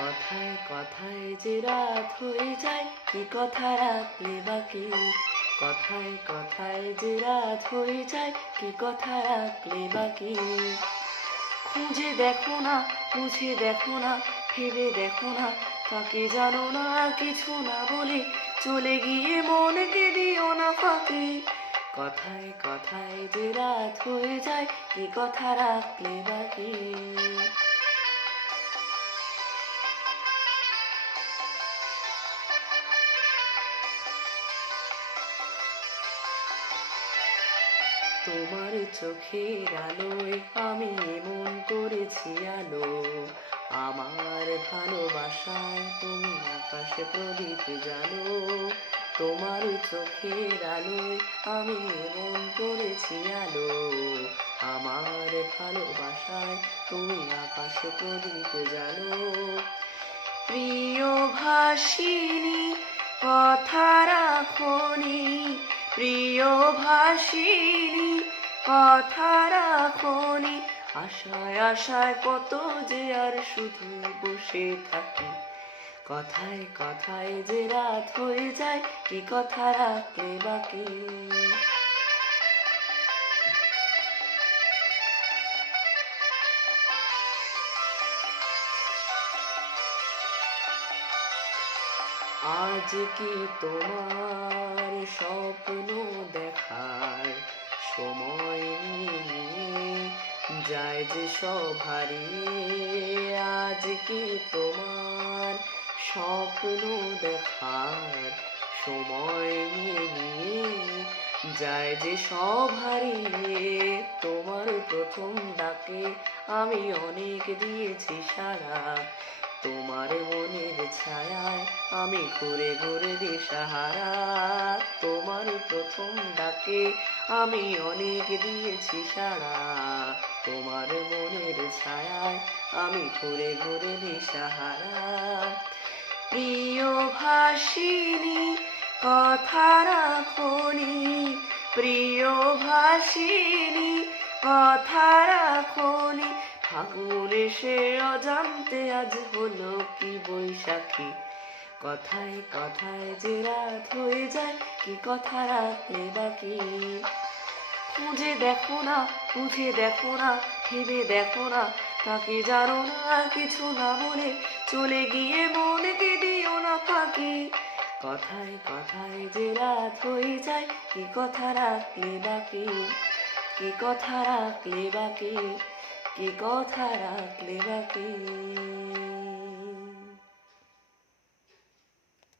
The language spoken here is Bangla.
কথায় কথায় যে রাত হয়ে যায়, কি কথা রাখলে বাকি। কথায় কথায় যে রাত হয়ে যায়, কি কথা রাখলে বাকি। খুঁজে দেখো না, বুঝে দেখো না, ভেবে দেখো না, তাকে জানো না, কিছু না বলে চলে গিয়ে মনকে দিও না ফাঁকি। কথায় কথায় যে রাত হয়ে যায়, কি কথা রাখলে বাকি। তোমার চোখের আলোয় আমি এমন করেছি আলো, আমার ভালোবাসায় তুমি আকাশে প্রদীপ জানো। তোমার চোখের আলোয় আমি এমন করেছি আলো, আমার ভালোবাসায় তুমি আকাশে প্রদীপ জানো। প্রিয় ভাসিনী কথা রাখনি, প্রিয় ভাসিনী কথা রাখনি। আশায় আশায় কত যে আর শুধু বসে থাকি। কথায় কথায় যে রাত হয়ে যায়, কি কথা রাখলে বাকি। আজ কি তোমার স্বপ্ন দেখার সময় নিয়ে যায় যে সব হারিয়ে। আজ কি তোমার স্বপ্ন দেখার সময় নিয়ে যায় যে সব হারিয়ে। তোমার প্রথম ডাকে আমি অনেক দিয়েছি সাড়া, তোমার মনের ছায়ায় আমি ঘুরে ঘুরে দিশাহারা। তোমার প্রথম ডাকে আমি অনেক দিয়েছি সাড়া, তোমার মনের ছায়ায় আমি ঘুরে ঘুরে দিশাহারা। প্রিয় ভাসিনী কথা রাখনি, প্রিয় ভাসিনী কথা রাখনি। ফাগুন এসে অজান্তে আজ হলো কি বৈশাখী। কথায় কথায় যে রাত হয়ে যায়, কি কথা রাখলে বাকি। খুঁজে দেখো না, বুঝে দেখো না, ভেবে দেখো না, তাকে জানো না, কিছু না বলে চলে গিয়ে মনকে দিও না ফাঁকি। কথায় কথায় যে রাত হয়ে যায়, কি কথা রাখলে বাকি। কি কথা রাখলে বাকি, কি কথা রাখলে বাকি।